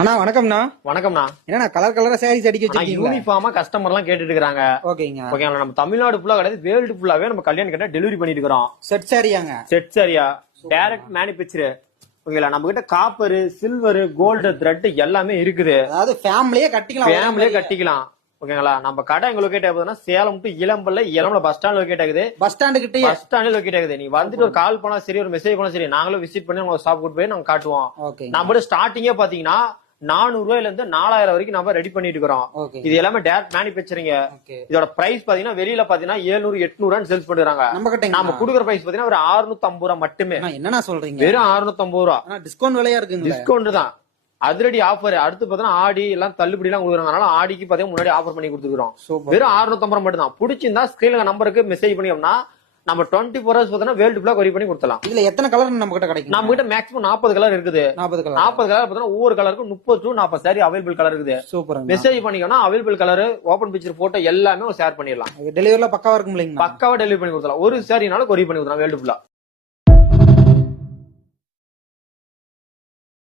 அண்ணா வணக்கம்ண்ணா. வணக்கம்ண்ணா. என்னண்ணா கலர் கலரா சாரீஸ் அடிக்க வச்சிருக்கீங்க? யூனிஃபார்மா கஸ்டமர் எல்லாம் கேட்டுட்டு இருக்காங்க. ஓகேங்க. ஓகேங்களா, நம்ம தமிழ்நாடு ஃபுல்லா கிடையாது, வேர்ல்டு ஃபுல்லாவே நம்ம கல்யாணம் கேட்டா டெலிவரி பண்ணிட்டு இருக்கோம். செட் சாரியாங்க? செட் சாரியா, டைரக்ட் மேனுபேக்சர். ஓகேங்களா, நம்ம கிட்ட காப்பர், சில்வர், கோல்டு, த்ரெட் எல்லாமே இருக்குது. அதாவது ஃபேமிலியே கட்டிக்கலாம். ஃபேமிலியே கட்டிக்கலாம். ஓகேங்களா, நம்ம கடை எங்க லொகேட் ஆகுதுன்னா சேலம் டு இளம்பல்ல, இளம்பல பஸ் ஸ்டாண்ட் லொகேட் ஆகுது. பஸ் ஸ்டாண்டு கிட்டே? பஸ் ஸ்டாண்ட் லொகேட் ஆகுது. நீ வந்துட்டு ஒரு கால் பண்ணா சரி, ஒரு மெசேஜ் பண்ணா சரி, நாங்களும் விசிட் பண்ணி உங்க ஸ்டாப் கூட்டு போய் நாங்க காட்டுவோம். நம்ம ஸ்டார்டிங்கே பாத்தீங்கன்னா 400 ரூபாயில இருந்து 4000 வரைக்கும் நம்ம ரெடி பண்ணிட்டு இருக்கோம். இது எல்லாமே டைரக்ட் மேனுபேக்சரிங். இதோட பிரைஸ் பாத்தீங்கன்னா வெளியில பாத்தீங்கன்னா 700 800 சேல்ஸ் பண்றாங்க. நம்ம குடுக்குற பிரைஸ் பாத்தீங்கன்னா ஒரு 650 ரூபாய் மட்டுமே. என்னன்னா சொல்றீங்க? வெறும் 650 ரூபாய் டிஸ்கவுண்ட் விலையா இருக்கு. டிஸ்கவுண்ட் தான், அதிரடி ஆஃபர். அடுத்து பாத்தீங்கன்னா ஆடி எல்லாம் தள்ளுபடி எல்லாம் கொடுக்குறாங்க. அதனால ஆடிக்கு பாத்தீங்கன்னா முன்னாடி ஆஃபர் பண்ணி கொடுத்துருக்கோம். வெறும் 650 ரூபாய் மட்டும் தான். பிடிச்சிருந்தா ஸ்கிரீன்ல நம்பருக்கு மெசேஜ் பண்ணியோம்னா நம்ம 24 ஹவர்ஸ் பாத்தீங்கன்னா வேர்ல்டு ஃபுல்லா கொரியர் பண்ணி கொடுத்தலாம். இதுல எத்தனை கலர் நம்ம கிட்ட கிடைக்கும்? நம்ம கிட்ட மேக்ஸிமம் 40 கலர் இருக்குது. 40 கலர் பாத்தீங்கன்னா ஒவ்வொரு கலருக்கும் 30 to 40 சாரி அவைலபிள் கலர் இருக்குது. சூப்பர். மெசேஜ் பண்ணிக்கோனா available colour, open picture, photo எல்லாமே ஷேர் பண்ணிடலாம். டெலிவரில பக்காவா இருக்கும் இல்லைங்க? பக்காவா டெலிவரி பண்ணி கொடுத்தலாம். ஒரு சாரினால கொரியர் பண்ணி கொடுத்தலாம் வேர்ல்டு ஃபுல்லா.